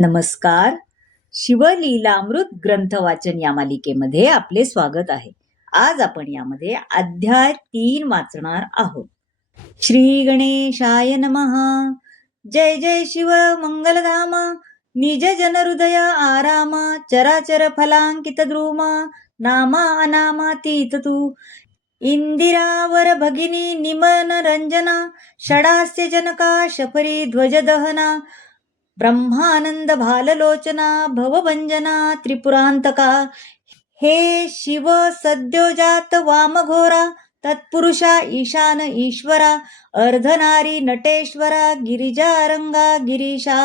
नमस्कार. शिवलीलामृत ग्रंथ वाचन या मालिकेमध्ये आपले स्वागत आहे. आज आपण यामध्ये अध्याय 3 वाचणार आहोत. श्री गणेशाय नमः. जय जय शिव मंगलधाम, निज जन हृदय आराम, चराचर फलांकित द्रुम, नामा अनामातीत तू. इंदिरावर भगिनी निमन रंजना, षडास्य जनका शफरी ध्वज दहना, ब्रह्मानंद भाललोचना भवभंजना त्रिपुरांतका. हे शिव सद्योजात वामघोरा, तत्पुरुषा ईशान ईश्वरा, अर्धनारी नटेश्वरा, गिरिजारंगा गिरीशा,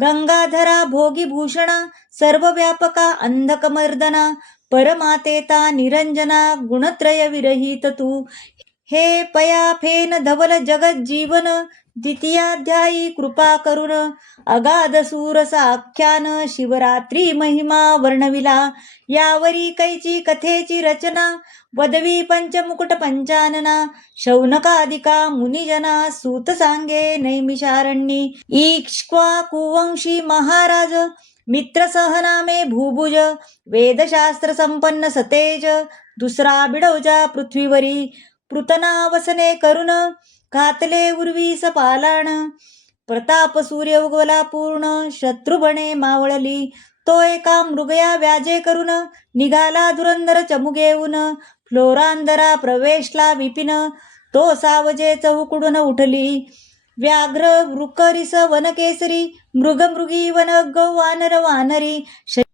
गंगाधरा भोगीभूषणा, सर्वव्यापका अंधकमर्दना, परमातेता निरंजना, गुणत्रय विरहित तू. हे पयाफेन धवल जगत जीवन, द्वितीयाध्यायी कृपा करुण, अगाध सूरस आख्यान, शिवरात्री महिमा वर्णविला, यावरी कैची कथेची रचना, वदवी पंचमुकुट पंचानना, शौनकादिका मुनिजना, सूत सांगे नैमिषारण्यी, इक्ष्वा कुवंशी महाराज, मित्र सहनामे भूभुज, वेदशास्त्र संपन्न सतेज, दुसरा बिडोजा पृथ्वीवरी, पृतना वसने करुण, घातले उर्वीस पालाण, प्रताप सूर्य उगवला पूर्ण, शत्रुबणे मावळली, तो एका मृगया व्याजे करून, निघाला धुरंधर चमुगेऊन, फ्लोरांदरा प्रवेशला विपिन, तो सावजे चहुकडून उठली, व्याघ्र वृकरिस वनकेसरी, मृगमृगी वनग वानर वानरी,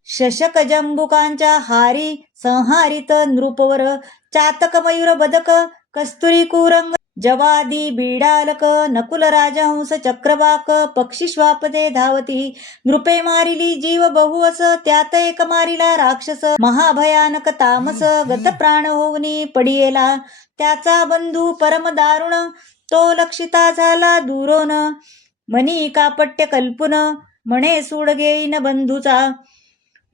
शशक जंबुकांच्या हारी, संहारित नृपवर, चातक मयूर बदक, कस्तुरी कुरंग, जवादी बिडालक, नकुल राजहंस चक्रवाक, पक्षी श्वापदे धावती, नृपे मारिली जीव बहुवस, त्यात एक मारिला राक्षस, महाभयानक तामस, गत प्राण होऊनी पडियेला, त्याचा बंधू परम दारुण, तो लक्षिता झाला दूरोन, मनी कापट्य कल्पुन, म्हणे सूड घेईन बंधूचा,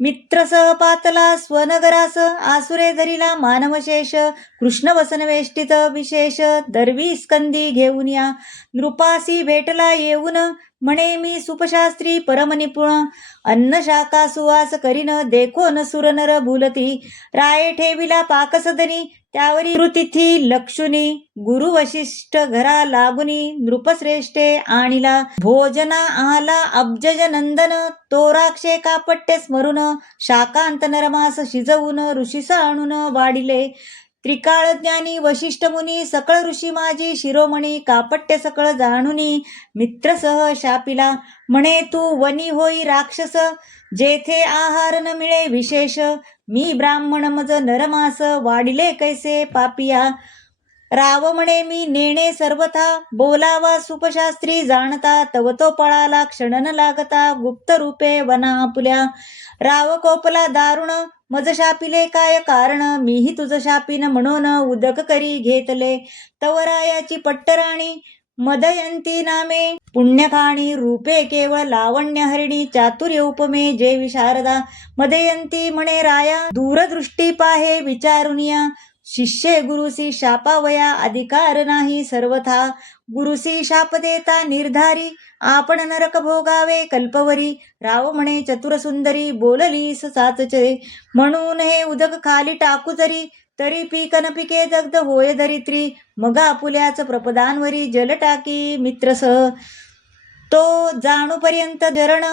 मित्र पातला स्वनगरास, आसुरे धरिला मानवशेष, कृष्ण वसन वेष्टित विशेष, दर्वी स्कंदी घेऊन या, नृपासी भेटला येऊन, म्हणे मी सुपशास्त्री परम निपुण, अन्न शाखा सुवास करीन, देखो न सुरनर भूलती, राये ठेविला पाकसदनी, त्यावरी नृतिथी लक्षुनी, गुरु वशिष्ठ घरा लागुनी, नृपश्रेष्ठे आणिला, भोजना आला अब्जज नंदन, तो राक्षे कापट्टे स्मरून, शाकांत नरमास शिजवून, ऋषीस आणून वाढिले, त्रिकाळ ज्ञानी वशिष्ठ मुनी, सकळ ऋषी माझी शिरोमणी, कापट्य सकळ जाणुनी, मित्रसह शापिला, म्हणे तू वनी होई राक्षस, जेथे आहार न मिळे विशेष, मी ब्राह्मण मज नरमास, वाढिले कैसे पापिया, राव म्हणे मी नेणे सर्वथा, बोलावा सुपशास्त्री जाणता, तव तो पळाला क्षण न लागता, गुप्त रूपे वना आपुल्या, राव कोपला दारुण, मज शापिले काय कारण, मीही तुझ शापीन म्हणून, उदक करी घेतले, तवरायाची पट्टराणी, मदयंती नामे पुण्यखाणी, रूपे केवळ लावण्य हरिणी, चातुर्य उपमे जे विशारदा, मदयंती म्हणे राया, दूरदृष्टी पाहे विचारुनिया, शिष्ये गुरुसी शापावया, अधिकार नाही सर्वथा, गुरुसी शाप देता निर्धारी, आपण नरक भोगावे कल्पवरी, राव म्हणे चतुर सुंदरी, बोललीस साचचे, म्हणून हे उदक खाली टाकू जरी, तरी पीक न पिके दग्ध होय धरित्री, मग आपुल्याच प्रपदांवरी, जल टाकी मित्रसह, तो जाणूपर्यंत जरण,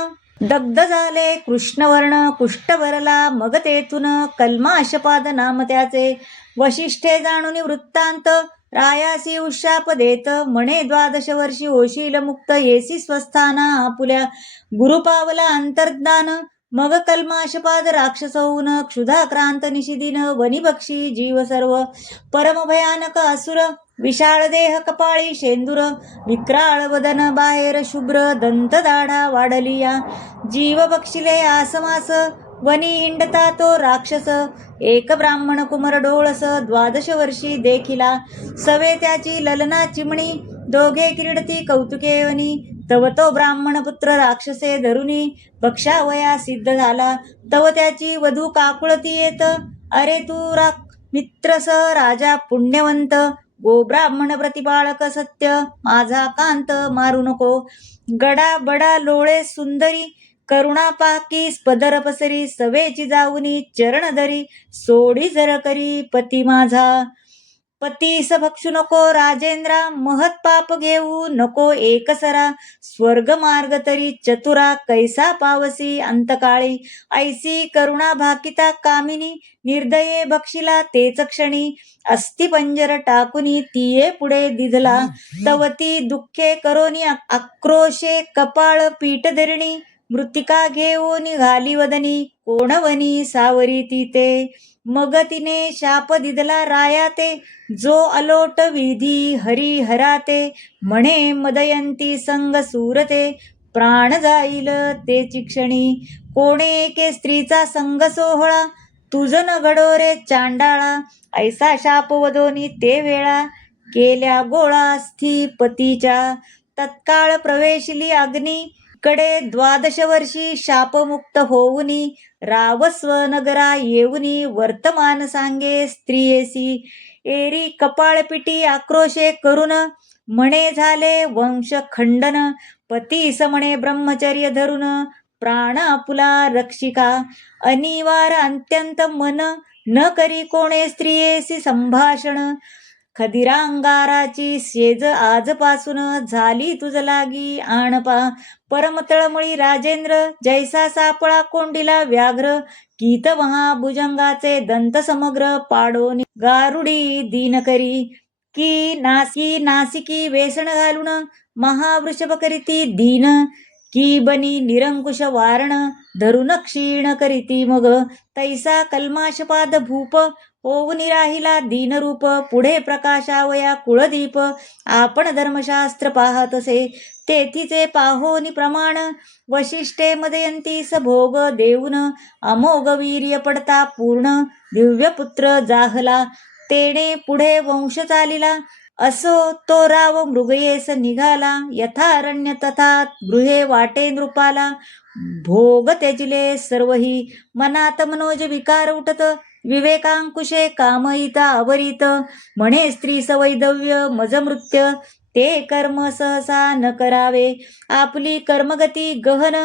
दग्ध झाले कृष्णवर्ण, कुष्ठ भरला मग तेथून, कल्माशपाद नाम त्याचे, वशिष्ठे जाणून वृत्तांत, रायासी उशाप देत, म्हणे 12 वर्षी होशील मुक्त, येसी स्वस्थाना आपुल्या, गुरु पावला अंतर्दान, मग कल्माशपाद राक्षस होऊन, क्षुधाक्रांत निशिदिन, वनिभक्षी जीव सर्व, परम भयानक असुर, विशाळ देह कपाळी शेंदूर, विक्राळ वदन बाहेर शुभ्र, दंत दाढा वाढलिया, जीव बक्षिले आसमास, वनी हिंडता तो राक्षस, एक ब्राह्मण कुमर डोळस, 12 वर्षी देखिला, सवे त्याची ललना चिमणी, दोघे क्रीडती कौतुके वनी, तव तो ब्राह्मण पुत्र राक्षसे धरुनी, भक्षावया सिद्ध झाला, तव त्याची वधू काकुळती येत, अरे तू मित्रस राजा पुण्यवंत, गो ब्राह्मण प्रतिपाळक सत्य, माझा कांत मारू नको, गडा बडा लोळे सुंदरी, करुणा पाकी स्पदर पसरी सवेची जाऊनी चरण धरी सोडी जर करी पती माझा. पतीस भक्षू नको राजेंद्रा महत पाप घेऊ नको एकसरा. स्वर्ग मार्ग तरी चतुरा कैसा पावसी अंतकाळी. ऐसी करुणा भाकिता कामिनी निर्दये बक्षिला तेच क्षणी. अस्ति पंजर टाकुनी तिये पुढे दिधला तवती दुःखे करोनी आक्रोशे कपाळ पीठ धरणी. मृतिका घेऊन घाली वदनी कोणवनी सावरी तिते. मग तिने शाप दिदला राया ते जो अलोट विधी हरी हराते. म्हणे मदयंती संग सूरते प्राण जाईल तेची क्षणी. कोणे एके स्त्रीचा संग सोहळा तुझ न घडो रे चांडाळा. ऐसा शाप वदोनी ते वेळा केल्या गोळा स्थी पतीच्या. तत्काळ प्रवेशली अग्नी कडे 12 वर्षी शापमुक्त होऊनी. रावस्व नगरा येऊनी वर्तमान सांगे स्त्रियेसी. एरी कपाळपिटी आक्रोशे करून म्हणे झाले वंश खंडन. पतीस म्हणे ब्रह्मचर्य धरून प्राण आपुला रक्षिका. अनिवार अत्यंत मन न करी कोणे स्त्रियेसी संभाषण. खदिरांगाराची सेज आजपासून झाली तुझ लागी आणपा. परमतळमळी राजेंद्र जैसा सापळा कोंडीला व्याघ्र. कीत महाभुजंगाचे दंत समग्र पाडोनी गारुडी दीन करी. की नासिकी वेसण घालून महावृषभ करीती दीन. की बनी निरंकुश वारण धरून क्षीण करीती मग. तैसा कल्माशपाद भूप होऊन राहिला दीनरूप. पुढे प्रकाशावया कुळदीप आपण धर्मशास्त्र पाहतसे. तेथीचे पाहोनी प्रमाण वशिष्ठे मदयंतीस भोग देऊन. अमोघ वीर्य पडता पूर्ण दिव्य पुत्र जाहला. तेने पुढे वंश चालिला असो तो राव मृगयेस निघाला. यथारण्य तथा गृहे वाटे नृपाला. भोग त्यजिले सर्वही मनात मनोज विकार उठत. विवेकांकुशे कामयिता आवरित. म्हणे स्त्री सवैदव्य मजमृत्य ते कर्म सहसा न करावे. आपली कर्मगती गहन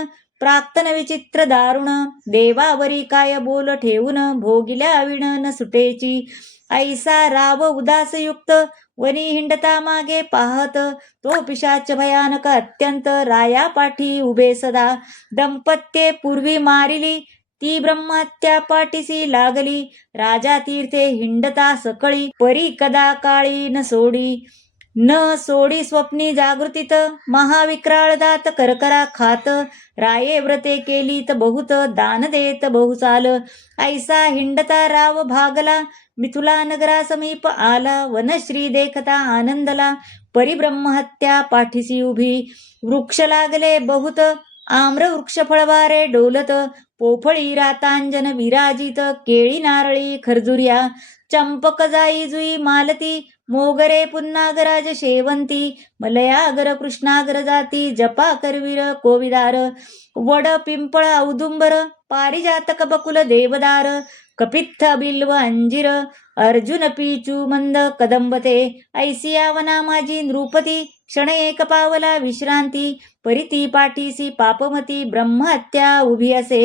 प्राक्तन विचित्र दारुण. देवावरी काय बोल ठेवून भोगिल्या विण न सुटेची. ऐसा राव उदासयुक्त वनी हिंडता मागे पाहत. तो पिशाच भयानक अत्यंत राया पाठी उभे सदा. दंपत्ये पूर्वी मारिली ती ब्रह्महत्या पाठीसी लागली. राजा तीर्थे हिंडता सकळी परी कदा काळी न सोडी स्वप्नी जागृतीत. महाविक्राळ दात करकरा खात. राये व्रते केलीत बहुत दान देत बहुचाल. ऐसा हिंडता राव भागला मिथुला नगरा समीप आला. वनश्री देखता आनंदला परिब्रह्महत्या पाठीसी उभी. वृक्ष लागले बहुत आम्र वृक्ष फळवारे डोलत. पोफळी रातांजन विराजित केळी नारळी खर्जुर्या. चंपक जाई जुई मालती मोगरे पुन्नागराज शेवंती. मलयागर कृष्णागर जाती जपा करवीर कोविदार. वड पिंपळ औदुंबर पारिजातक बकुल देवदार. कपित्थ बिल्व अंजीर अर्जुन पीचू मंद कदंबते. ऐसिया वना माझी नृपती क्षण एक पावला विश्रांती. परिती पाठीसी पापमती ब्रह्महत्या उभी असे.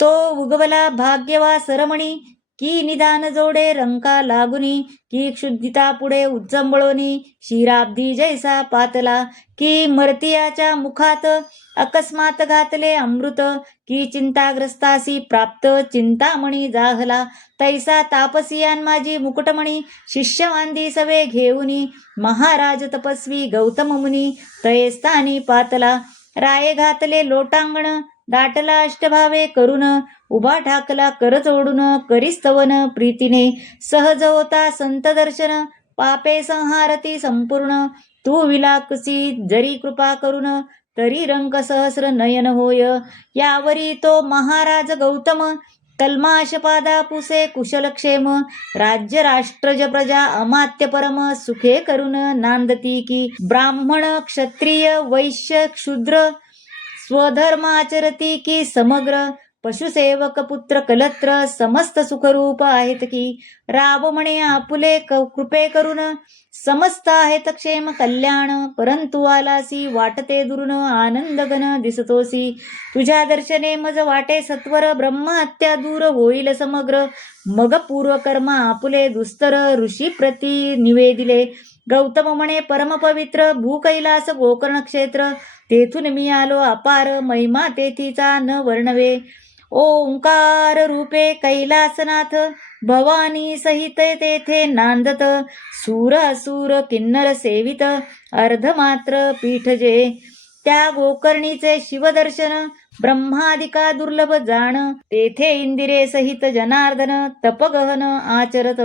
तो उगवला भाग्यवा सरमणी की निदान जोडे रंका लागुनी. की क्षुद्धिता पुढे उच्चंबळोनी शिराब्दी जैसा पातला. की मर्तियाच्या मुखात अकस्मात घातले अमृत. की चिंताग्रस्तासी प्राप्त चिंतामणी जाहला. तैसा तापसियान माझी मुकुटमणी शिष्यवांदी सवे घेऊनी. महाराज तपस्वी गौतम मुनी तये स्थानी पातला. राये घातले लोटांगण दाटला अष्टभावे करून. उभा ठाकला कर जोडून करिस्तवन प्रीतीने. सहज होता संत दर्शन पापे संहारती संपूर्ण. तू विलाकसी जरी कृपा करून तरी रंग सहस्र नयन होय. यावरी तो महाराज गौतम कल्माशपादा पुसे कुशलक्षेम. राज्य राष्ट्रज प्रजा अमात्य परम सुखे करून नांदती की. ब्राह्मण क्षत्रिय वैश्य शूद्र स्वधर्माचरती की समग्र. पशुसेवक पुत्र कलत्र समस्त सुखरूप आहेत की. राव म्हणे आपुले कृपे करून समस्त आहेत क्षेम कल्याण. परंतु आलासी वाटते दुरून आनंद घन दिसतोसी. तुझ्या दर्शने मज वाटे सत्वर ब्रह्महत्या दूर होईल समग्र. मग पूर्वकर्म आपुले दुस्तर ऋषी प्रती निवेदिले. गौतम म्हणे परमपवित्र भूकैलास गोकर्ण क्षेत्र. तेथून मी आलो अपार महिमा तेथीचा न वर्णवे. ओंकार रूपे कैलासनाथ भवानी सहित तेथे नांदत. सूर असुर किन्नर सेवित अर्धमात्र पीठ जे. त्या गोकर्णीचे शिवदर्शन ब्रह्मादिका दुर्लभ जाण. तेथे इंदिरे सहित जनार्दन तपगहन आचरत.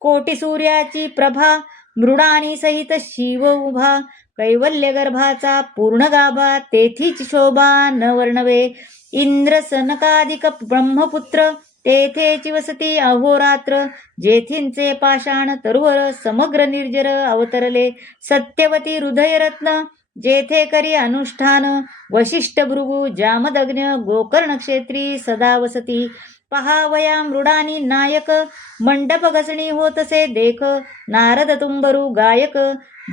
कोटी सूर्याची प्रभा मृडानी सहित शिव उभा. कैवल्य गर्भाचा पूर्ण गाभा तेथीच शोभा न वर्णवे. इंद्र सनकादिक ब्रह्मपुत्र तेथेची वसती अहोरात्र. जेथींचे पाषाण तरुवर समग्र निर्जर अवतरले. सत्यवती हृदयरत्न जेथे करी अनुष्ठान. वशिष्ठ भृगु जामदग्न गोकर्ण क्षेत्री सदा वसती. पहावया मृडानी नायक मंडप घसणी होतसे देख. नारद तुंबरू गायक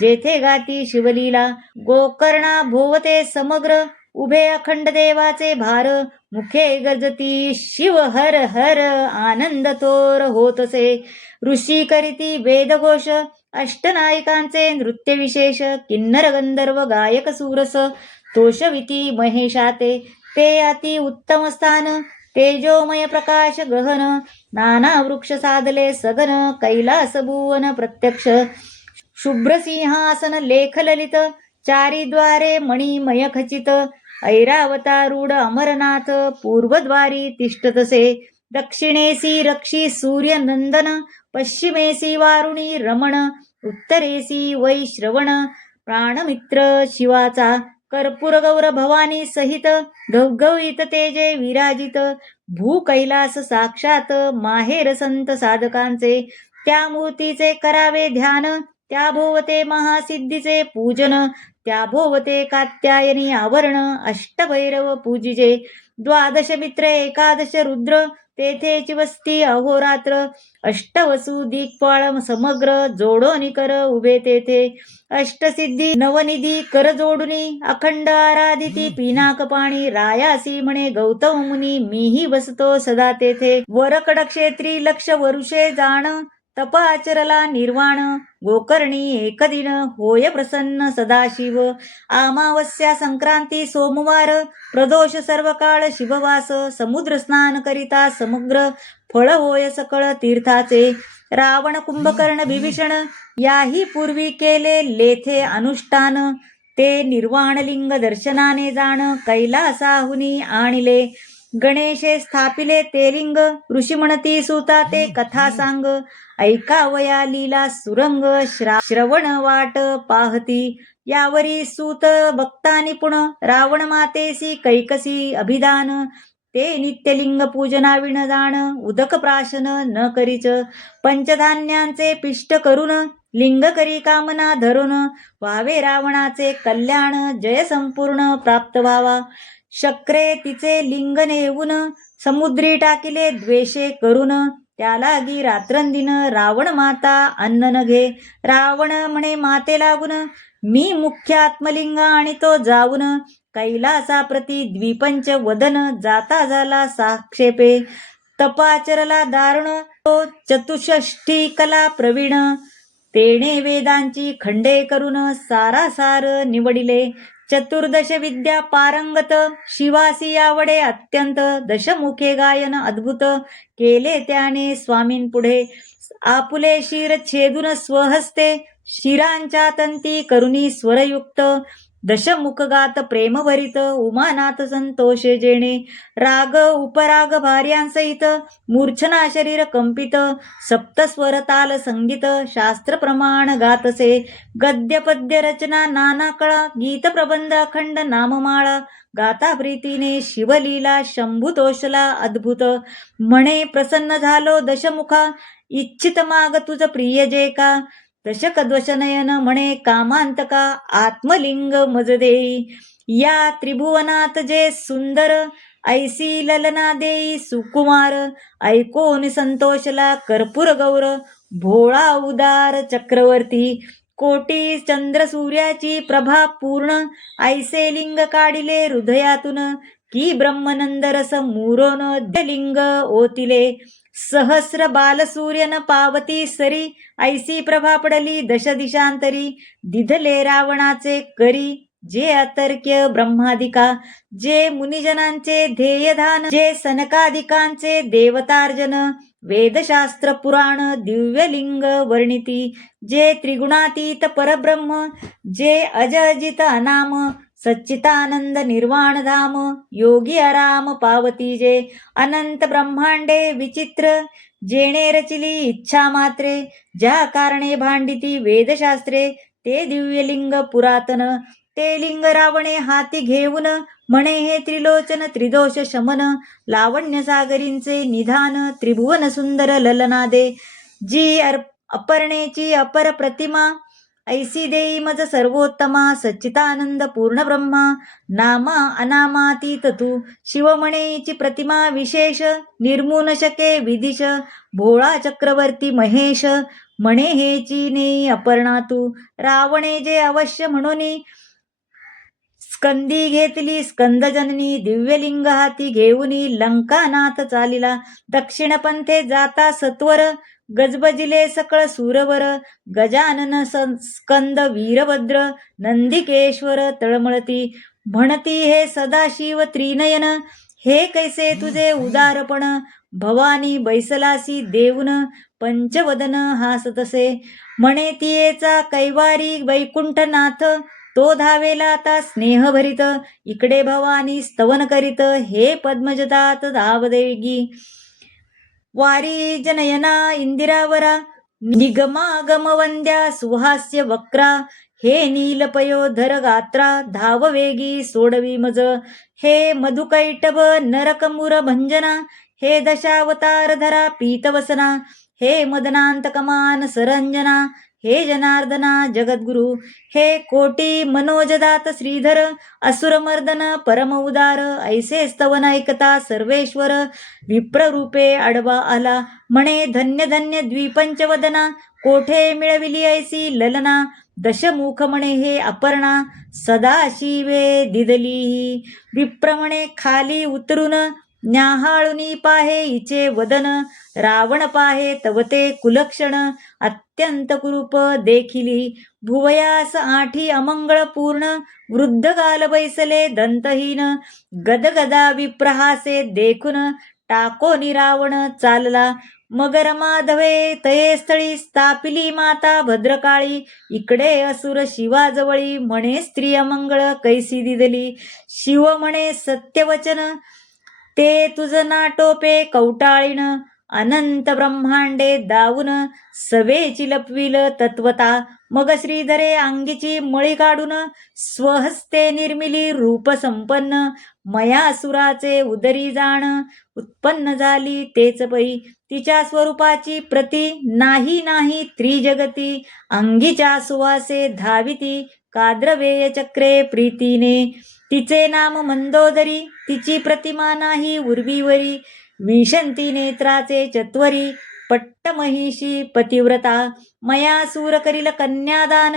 जेथे गाती शिवलीला. गोकर्णा भोवते समग्र उभे अखंड देवाचे भार. मुखे गजती शिव हर हर आनंद थोर होतसे. ऋषी करीती वेदघोष अष्टनायकांचे नृत्य विशेष. किन्नर गंधर्व गायक सुरस तोषविती महेशाते. ते अति उत्तम स्थान तेजोमय प्रकाश गहन. नाना वृक्ष साधले सगन कैलास भुवन प्रत्यक्ष. शुभ्र सिंहासन लेख ललित चारिद्वारे मणिमय खचित. ऐरावतारूढ अमरनाथ पूर्वद्वारी तिष्ठतसे. दक्षिणेसी रक्षी सूर्यनंदन पश्चिमेसी वारुणी रमण. उत्तरेसी वैश्रवण प्राणमित्र शिवाचा. कर्पूर गौर भवानी सहित घवघवीत तेजे विराजित. भू कैलास साक्षात माहेर संत साधकांचे. त्या मूर्तीचे करावे ध्यान त्या भोवते महासिद्धीचे पूजन. त्या भोवते कात्यायनी आवरण अष्टभैरव पूजिजे. द्वादश मित्र एकादश रुद्र तेथेची वस्ती अहोरात्र. अष्टवसु दिक्पाळ समग्र जोडोनी कर उभे तेथे. अष्टसिद्धी नवनिधी कर जोडुनी अखंड आराधिती पिनाक पाणी. रायासी म्हणे गौतम मुनी मीही बसतो सदा तेथे. वरकड क्षेत्री लक्ष वरुषे जाण तप आचरला निर्वाण. गोकर्णी एकदिन होय प्रसन्न सदाशिव. अमावस्या संक्रांती सोमवार प्रदोष सर्व काळ शिववास. समुद्र स्नान करिता समग्र फळ होय सकळ तीर्थाचे. रावण कुंभकर्ण विभीषण याही पूर्वी केले लेथे अनुष्ठान. ते निर्वाणलिंग दर्शनाने जाण कैलासाहुनी आणिले. गणेशे स्थापिले ते लिंग ऋषी म्हणती सुता ते कथा सांग. ऐकावया लीला सुरंग श्रवण वाट पाहती. यावरी सूत भक्ता निपुण रावण मातेसी कैकसी अभिदान. ते नित्यलिंग पूजना विण जाण उदक प्राशन न करीच. पंचधान्यांचे पिष्ट करून लिंग करी कामना धरून. व्हावे रावणाचे कल्याण जय संपूर्ण प्राप्त व्हावा. शक्रे तिचे लिंग नेऊन समुद्री टाकिले द्वेषे करून. त्या लागी रात्रंदिन रावण माता अन्न न घे. रावण म्हणे माते लागून मी मुख्य आत्मलिंग आणि तो जाऊन. कैलासाप्रती द्विपंच वदन जाता झाला साक्षेपे. तपाचरला दारुण तो चतुष्षष्ठी कला प्रवीण. तेणे वेदांची खंडे करून सारासार निवडिले. चतुर्दश विद्या पारंगत शिवासी आवडे अत्यंत. दशमुखे गायन अद्भुत केले त्याने स्वामींपुढे. आपुले शिर छेदून स्वहस्ते शिरांच्या तंती करुणी स्वरयुक्त. दशमुख गात प्रेमभरित उमानाथ संतोषे जेणे. राग उपराग भार्यांसहित मूर्छना शरीर कंपित. सप्तस्वर ताल संगीत शास्त्र प्रमाण गातसे. गद्य पद्य रचना नाना कळा गीत प्रबंध अखंड नाममाळा. गाता प्रीतीने शिवलीला शंभू तोषला अद्भुत. म्हणे प्रसन्न झालो दशमुखा इच्छित माग तुझ प्रिय जे का. दशकद्वशनयन म्हणे कामांतका आत्मलिंग मज देई. या त्रिभुवनात जे सुंदर ऐसी ललना देई सुकुमार, ऐकोन संतोषला कर्पूर गौर, भोळा उदार चक्रवर्ती, कोटी चंद्र सूर्याची प्रभा पूर्ण, ऐसे लिंग काढिले हृदयातून, की ब्रह्मनंद रस मुरोन लिंग ओतिले, सहस्र बालसूर्यन पावती सरी, ऐसी प्रभा पडली दश दिशांतरी, दिधले रावणाचे करी, जे अतर्क्य ब्रह्मादिका, जे मुनिजनांचे ध्येयधान, जे सनकादिकांचे देवतार्जन, वेदशास्त्र पुराण दिव्यलिंग वर्णिती, जे त्रिगुणातीत परब्रह्म, जे अज अजित अनाम, सच्चितानंद निर्वाण धाम, योगी आराम पावती, जे अनंत ब्रह्मांडे विचित्र, जेणे रचिली इच्छा मात्रे, ज्या कारणे भांडिती वेदशास्त्रे, ते दिव्यलिंग पुरातन, ते लिंग रावणे हाती घेऊन, म्हणे हे त्रिलोचन त्रिदोष शमन, लावण्य सागरींचे निधान, त्रिभुवन सुंदर ललनादे, जी अपर्णेची अपर प्रतिमा, ऐसी देई मज सर्वोत्तमा, सच्चितानंद पूर्ण ब्रह्मा, नामा अनामातीत तू, शिव म्हणेची प्रतिमा विशेष, निर्मून शके विदिश, भोळा चक्रवर्ती महेश, म्हणे हेची नेई अपर्णा तू, रावणे जे अवश्य म्हणून, स्कंदी घेतली स्कंदजननी, दिव्यलिंग हाती घेऊनी, लंकानाथ चालिला, दक्षिण पंथे जाता सत्वर, गजबजिले सकळ सूरवर, गजानन स्कंद वीरभद्र, नंदिकेश्वर तळमळती, म्हणती हे सदाशिव त्रिनयन, हे कैसे तुझे उदारपण, भवानी बैसलासी देऊन, पंचवदन हासतसे, म्हणे तियेचा कैवारी वैकुंठनाथ, तो धावेला आता स्नेहभरित, इकडे भवानी स्तवन करीत, हे पद्मजतात धावदेगी, वारी जनयना इंदिरावरा, निगमागम वंद्या सुहास्य वक्रा, हे नीलपयोधर गात्रा, धाववेगी सोडवी मज, हे मधुकैटभ नरकमुर भंजना, हे दशावतार धरा पीतवसना, हे मदनांत कमान सरंजना, हे जनार्दना जगद्गुरु, हे कोटी मनोजदात श्रीधर, असुरमर्दन परम उदार, ऐसे स्तवन ऐकता सर्वेश्वर, विप्ररूपे आडवा आला, म्हणे धन्य धन्य द्विपंचवदना, कोठे मिळविली ऐसी ललना, दशमुख म्हणे हे अपर्णा, सदाशिवे दिदली, विप्र म्हणे खाली उतरून, न्याहाळुनी पाहे हिचे वदन, रावण पाहे तवते कुलक्षण, अत्यंत कुरूप देखिली, भुवयास आठी अमंगळ पूर्ण, वृद्ध गाल बैसले दंतहीन, गदगदा विप्रहासे देखून, टाकोनी रावण चालला, मग रमाधवे तये स्थळी, स्थापिली माता भद्रकाळी, इकडे असुर शिवाजवळी, म्हणे स्त्री अमंगळ कैसी दिदली, शिव म्हणे सत्यवचन, ते तुझ नाटोपे कवटाळीन, अनंत ब्रह्मांडे दावून, सवेची लपविल तत्वता, मग श्रीधरे अंगीची मळी काढून, स्वहस्ते निर्मिली रूप संपन्न, मयासुराचे उदरी जाण, उत्पन्न झाली तेच पै, तिच्या स्वरूपाची प्रती, नाही नाही त्रिजगती, अंगीच्या सुवासे धाविती, काद्रवेय चक्रे प्रीतीने, तिचे नाम मंदोदरी, तिची प्रतिमा नाही उर्वीवरी, विशंती नेत्राचे चत्वरी, पट्टमहिषी पतिव्रता, मयासूर करील कन्यादान,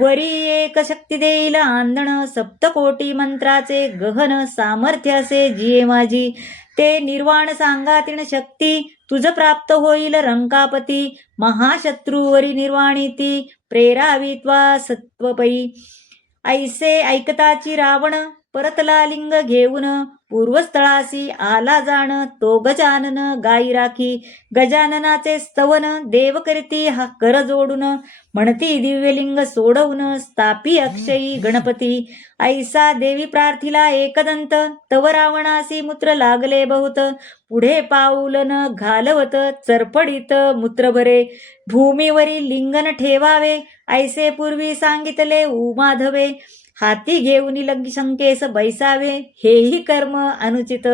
वरी एक शक्ती देईल आंधण, सप्तकोटी मंत्राचे गहन सामर्थ्य असे जिये माझी, ते निर्वाण सांगातीन शक्ती, तुझ प्राप्त होईल रंकापती, महाशत्रूवरी निर्वाणिती, प्रेरावित्वा सत्वपई, ऐसे ऐकताची रावण, परतला लिंग घेऊन, पूर्वस्थळासी आला जाण, तो गजानन गाई राखी, गजाननाचे स्तवन देव करीती हा कर जोडून, म्हणती दिव्यलिंग सोडवून, स्थापी अक्षयी गणपती, ऐसा देवी प्रार्थिला एकदंत, तव रावणासी मूत्र लागले बहुत, पुढे पाऊल न घालवत, चरपडीत मूत्र भरे, भूमीवरी लिंगन ठेवावे, ऐसे पूर्वी सांगितले उमाधवे, हाती घेऊन शंकेस बैसावे, हेही कर्म अनुचित,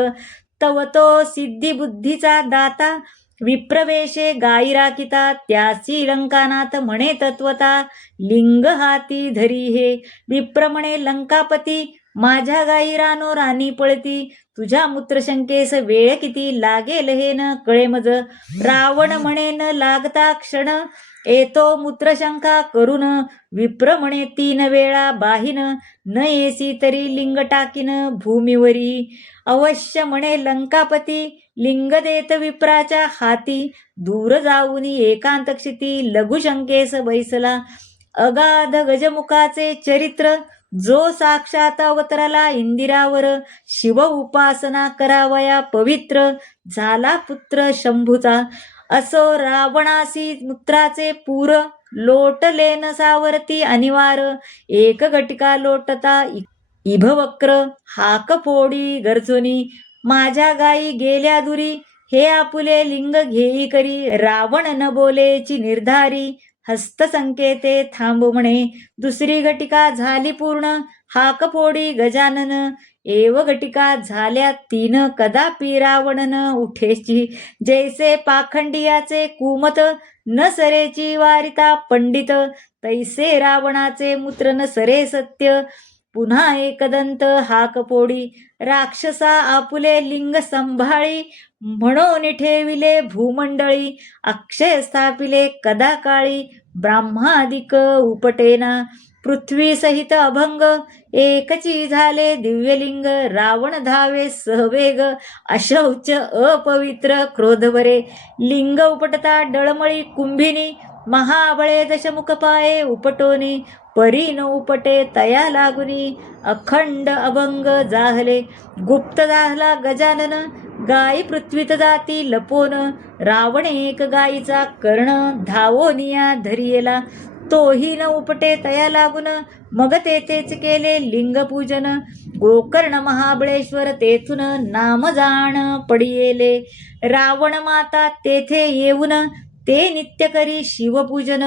तव तो सिद्धी बुद्धीचा दाता, विप्रवेशे गाई राखिता, त्यासी लंकानाथ म्हणे तत्वता, लिंग हाती धरी हे, विप्र म्हणे लंकापती, माझ्या गाई रानो राणी पळती, तुझ्या मूत्रशंकेस वेळ किती लागेल हे न कळे मज. रावण म्हणेन लागता क्षण, येतो मूत्रशंका करून. विप्र म्हणे 3 वेळा बाहीन, न येसी तरी लिंग टाकीन भूमीवरी. अवश्य म्हणे लंकापती, लिंग देत विप्राच्या हाती. दूर जाऊन एकांत क्षिती, लघुशंकेस बैसला. अगाध गजमुखाचे चरित्र, जो साक्षात अवतरला इंदिरावर. शिव उपासना करावया पवित्र, झाला पुत्र शंभूचा. असो रावणासी मूत्राचे पूर, लोटले न सावरती अनिवार. एक घटिका लोटता इभवक्र, हाक फोडी गरजोनी. माझ्या गायी गेल्या दुरी, हे आपुले लिंग घेई करी. रावण न बोलेची निर्धारी, हस्त संकेते थांब म्हणे. दुसरी घटिका झाली पूर्ण, हाक फोडी गजानन. एव घटिका झाल्या 3, कदापि रावण न उठेची. जैसे पाखंडियाचे कुमत, न सरेची वारिता पंडित. तैसे रावणाचे मूत्र न सरे सत्य, पुन्हा एकदंत हाक फोडी. राक्षसा आपुले लिंग संभाळी, म्हणून ठेविले भूमंडळी. अक्षय स्थापिले कदा काळी, ब्रह्मादिक उपटेना. पृथ्वी सहित अभंग, एकची झाले दिव्यलिंग. रावण धावे सहवेग, अशौच अपवित्र क्रोधवरे. लिंग उपटता डळमळी कुंभिनी, महाबळे दशमुख पाये उपटोनी. परी न उपटे तया लागुनी, अखंड अभंग जाहले. गुप्त झाला गजानन, गायी पृथ्वीत जाती लपोन. रावण एक गायीचा कर्ण, धावोनिया धरियेला. तोही न उपटे तया लागून, मग तेथेच केले लिंगपूजन. गोकर्ण महाबळेश्वर तेथून, नाम जाण पडियेले. रावण माता तेथे येऊन, ते नित्य करी शिवपूजन.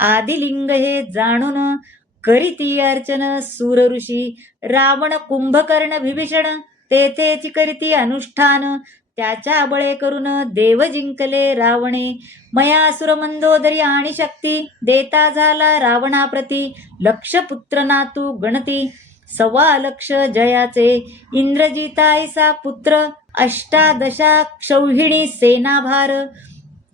आदिलिंग हे जाणून, करीती अर्चन सूर ऋषी. रावण कुंभकर्ण विभीषण, तेथेची करीती अनुष्ठान. त्याच्या बळे करून देव जिंकले रावणे. मयासुर मंदोदरी आणि शक्ती, देता झाला रावणाप्रती. लक्ष पुत्र नातू गणती, 1.25 लक्ष जयाचे. इंद्रजिताईसा पुत्र, 18 क्षौहिणी सेनाभार.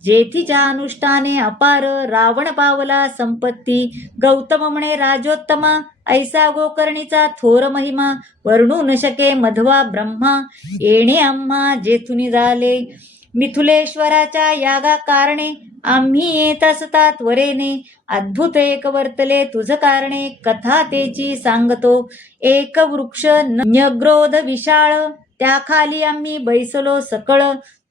जेथीच्या अनुष्ठाने अपार, रावण पावला संपत्ती. गौतम म्हणे राजोत्तमा, ऐसा गोकर्णीचा थोर महिमा. वर्णू न शके मध्वा ब्रह्मा, येणे आम्हा जेथुनी झाले. मिथुलेश्वराच्या यागा कारणे, आम्ही येत असता त्वरेने. अद्भुत एक वर्तले तुझ कारणे, कथा तेची सांगतो. एक वृक्ष न्यग्रोध विशाळ, त्याखाली आम्ही बैसलो सकळ.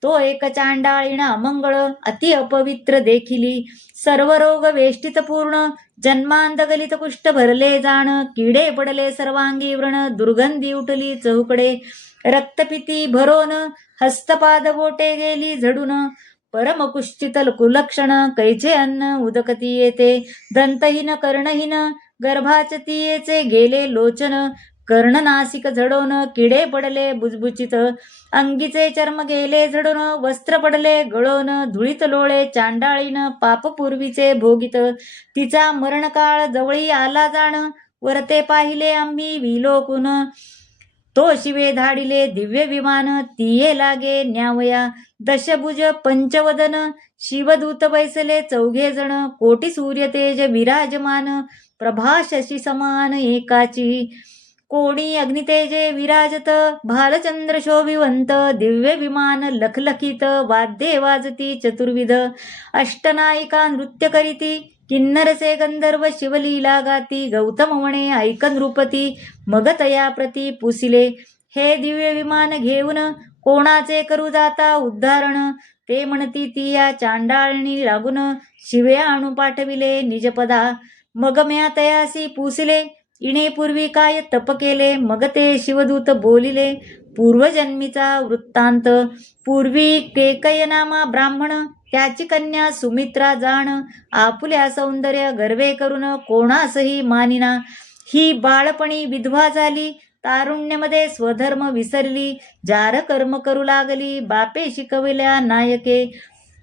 तो एक चांडाळीण अमंगळ, अति अपवित्र देखिली. सर्व रोग वेष्टित पूर्ण, जन्मांध गलित कुष्ठ भरले जाण. किडे पडले सर्वांगी व्रण, दुर्गंधी उठली चहूकडे. रक्तपिती भरोन, हस्तपाद बोटे गेली झडून. परमकुश्चित कुलक्षण, कैचे अन्न उदकती येते. दंतहीन कर्णहीन, गर्भाचतीयेचे गेले लोचन. कर्णनासिक झडोन, किडे पडले बुजबुचित. अंगीचे चर्म गेले झडून, वस्त्र पडले गळोन. धुळीत लोळे चांडाळीन, पापपूर्वीचे भोगित. तिचा मरणकाळ जवळी आला जाण, वरते पाहिले आम्ही विलोकून. तो शिवे धाडिले दिव्य विमान, तिये लागे न्यावया. दशभुज पंचवदन, शिवदूत बैसले 4 जण. कोटी सूर्य तेज विराजमान, प्रभा शशी समान एकाची. कोणी अग्नितेजे विराजत, भालचंद्र शोभिवंत. दिव्य विमान लखलखित, वाद्ये वाजती चतुर्विध. अष्टनायिका नृत्य करीती, किन्नरसे गंधर्व शिवलीला गाती. गौतम म्हणे ऐकन नृपती, मग तया प्रती पुसिले. हे दिव्य विमान घेऊन, कोणाचे करू जाता उद्धारण. ते म्हणती ती या चांडाळणी लागून, शिवे आणू पाठविले निजपदा. मग म्या तयासी पुसिले, इणे पूर्वी काय तप केले. मग ते शिवदूत बोलिले, पूर्वजन्मीचा वृत्तांत. पूर्वी केकय नामा ब्राह्मण, त्याची कन्या सुमित्रा जाण. आपुल्या सौंदर्य गर्वे करून, कोणासही मानिना. ही बाळपणी विधवा झाली, तारुण्यमध्ये स्वधर्म विसरली. जार कर्म करू लागली, बापे शिकविल्या नायके.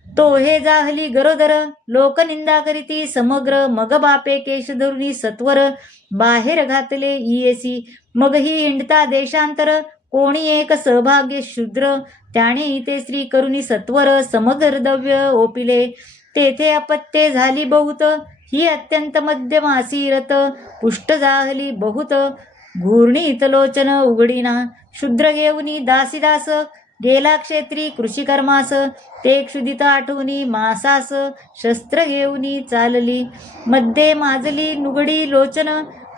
तो हे जाहली गरोदर, लोकनिंदा करीती समग्र. मग बापे केश धरुनी सत्वर, बाहेर घातले इयेसी. मगही हिंडता देशांतर, कोणी एक सहभाग्य शूद्र, त्याने ते श्री करुणी सत्वर समगर्दव्य ओपिले. तेथे अपत्ये झाली बहुत, ही अत्यंत मध्यम आसीरत, पुष्ट जाहली बहुत, घूर्णित लोचन उघडीना. शूद्र घेऊनी दासीदास, गेला क्षेत्री कृषिकर्मास, ते क्षुदित आठवणी मासास, शस्त्र घेऊनी चालली. मध्ये माजली नुगडी लोचन,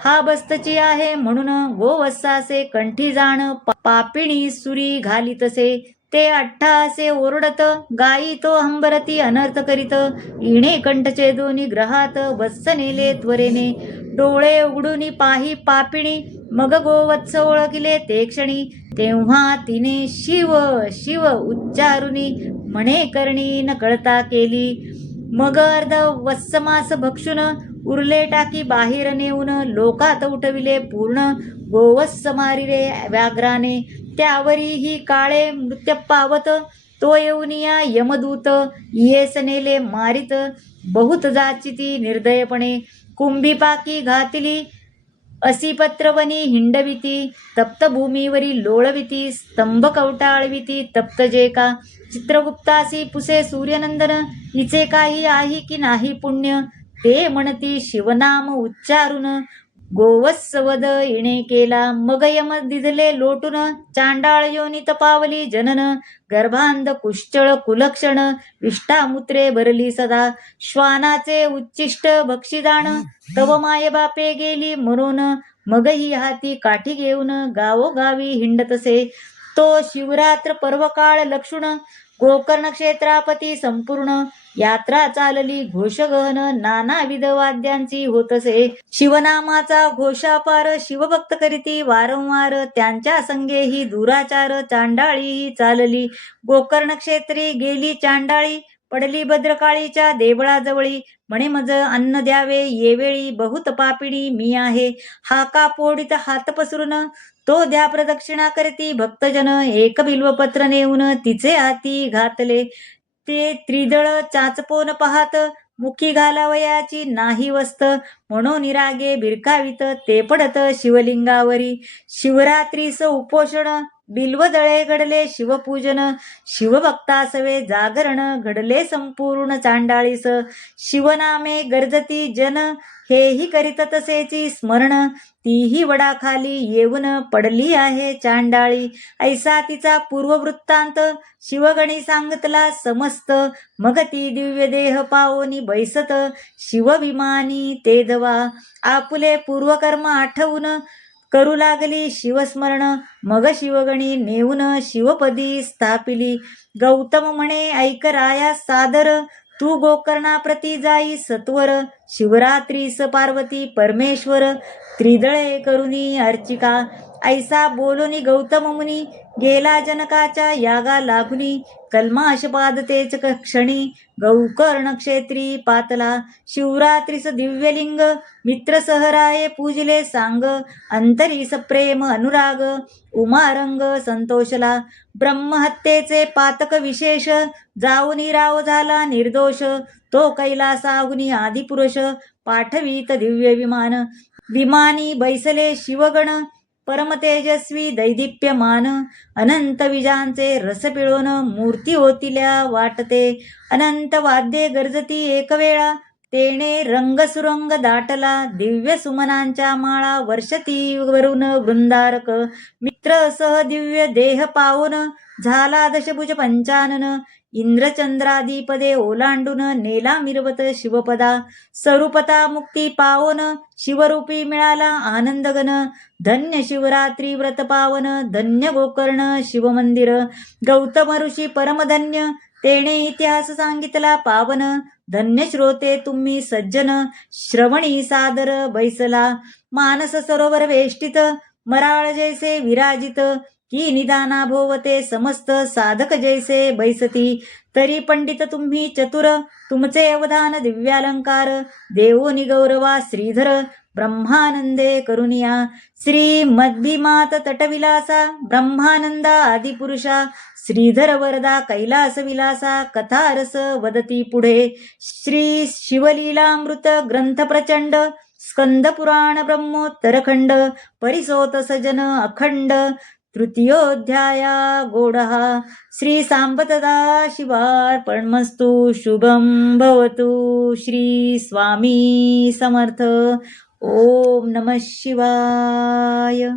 हा बस्तची आहे म्हणून, गोवत्सासे कंठी जाण, पापिणी सुरी घालीतसे. ते अट्टहासे ओरडत, गायी तो हंबरती अनर्थ करीत, इणे कंठचे दोन्ही ग्रहात, वत्स नेले त्वरेने. डोळे उघडून पाही पापिणी, मग गोवत्स ओळखिले ते क्षणी. तेव्हा तिने शिव शिव उच्चारुनी, म्हणे करणी न कळता केली. मग अर्ध वत्समास भक्षुन, उरले टाकी बाहेर नेऊन, लोकात उठविले पूर्ण. गोवत्स मारिले व्याघ्राने, त्यावरीही काळे मृत्य पावत. तो येऊनिया यमदूत, येस नेले मारित. बहुत जाचिती निर्दयपणे, कुंभीपाकी घातिली. असी पत्रवनी हिंडविती, तप्त भूमीवरी लोळविती. स्तंभ कवटाळविती तप्त जे का, चित्रगुप्तासी पुसे सूर्यनंदन. हिचे काही आहे की नाही पुण्य, ते म्हणती शिवनाम उच्चारून. गोवत्सवध इणे केला, मग यम दिधले लोटून. चांडाळ योनीत पावली जनन, गर्भांध कुश्चळ कुलक्षण. विष्ठामूत्रे भरली सदा, श्वानाचे उच्चिष्ट भक्षिदान. तव माय बापे गेली मरून, मग ही हाती काठी घेऊन, गावोगावी हिंडतसे. तो शिवरात्र पर्वकाळ लक्षुण, गोकर्ण क्षेत्रापती संपूर्ण. यात्रा चालली घोषगहन, नानाविध वाद्यांची होतसे. शिवनामाचा घोषापार, शिवभक्त करीती वारंवार. त्यांच्या संगेही दुराचार, चांडाळीही चालली. गोकर्ण क्षेत्री गेली चांडाळी, पडली भद्रकाळीच्या देवळाजवळी. म्हणे मज अन्न द्यावे येवेळी, बहुत पापिणी मी आहे. हाका पोडित हात पसरून, तो द्या प्रदक्षिणा करती भक्तजन. एक बिल्वपत्र नेऊन तिचे हाती घातले, ते त्रिदळ चाचपोन पाहत. मुखी घालावयाची नाही वस्त, म्हणून रागे भिरकावित. ते पडत शिवलिंगावरी. शिवरात्रीस उपोषण, बिल्वदळे घडले शिवपूजन. शिवभक्तासवे जागरण, घडले संपूर्ण चांडाळीस. शिवनामे गर्जती जन, हेही करीत तसेची स्मरण. तीही वडाखाली येऊन पडली आहे चांडाळी. ऐसा तिचा पूर्ववृत्तांत, शिवगणी सांगतला समस्त. मग ती दिव्य देह पावोनी बैसत, शिवविमानी तेधवा. आपुले पूर्वकर्म आठवून, करू लागली शिवस्मरण. मग शिवगणी नेऊन शिवपदी स्थापिली. गौतम म्हणे ऐक राया सादर, तू गोकर्णाप्रती जाई सत्वर. शिवरात्रीस पार्वती परमेश्वर, त्रिदळे करुनी अर्चिका. ऐसा बोलूनी गौतम मुनी, गेला जनकाच्या यागा लागुनी. कल्माशपाद तेच क्षणी, गोकर्ण क्षेत्री पातला. शिवरात्रीस दिव्यलिंग, मित्र सहराये पूजले सांग. अंतरीस प्रेम अनुराग, उमारंग संतोषला. ब्रह्महत्येचे पातक विशेष, जाऊनी राव झाला निर्दोष. तो कैलासाहुनी आदिपुरुष, पाठवीत दिव्य विमान. विमानी बैसले शिवगण, परमतेजस्वी दैदिप्यमान. अनंत विजांचे रस पिळून, मूर्ती ओतिल्या वाटते. अनंत वाद्ये गर्जती एकवेळा, तेने रंगसुरंग दाटला. दिव्य सुमनांच्या माळा वर्षती वरून वृंदारक. मित्र सह दिव्य देह पावून, झाला दशभुज पंचानन. इंद्रचंद्रादिपदे ओलांडून, नेला मिरवत शिवपदा. स्वरूपता मुक्ती पावोन, शिवरूपी मिळाला आनंदगन. धन्य शिवरात्री व्रत पावन, धन्य गोकर्ण शिवमंदिर. गौतम ऋषी परमधन्य, तेने इतिहास सांगितला पावन. धन्य श्रोते तुम्ही सज्जन, श्रवणी सादर बैसला. मानस सरोवर वेष्टित, मराळ जैसे विराजित. की निदाना भोवते समस्त, साधक जैसे बैसती. तरी पंडित तुम्ही चतुर, तुमचे अवधान दिव्यालंकार. देवोनी गौरवा श्रीधर, ब्रह्मानंदे करुनिया. श्री मद्भिमात तटविलासा, ब्रह्मानंदा आदिपुरुषा. श्रीधर वरदा कैलास विलासा, कथारस वदती पुढे. श्री शिवलीलामृत ग्रंथ प्रचंड, स्कंदपुराण ब्रह्मोत्तरखंड परिसोत सजन अखंड तृतीयोऽध्याया गोडः श्री सांब सदाशिवार्पणमस्तु शुभं भवतु. श्री स्वामी समर्थ. ओम नमः शिवाय.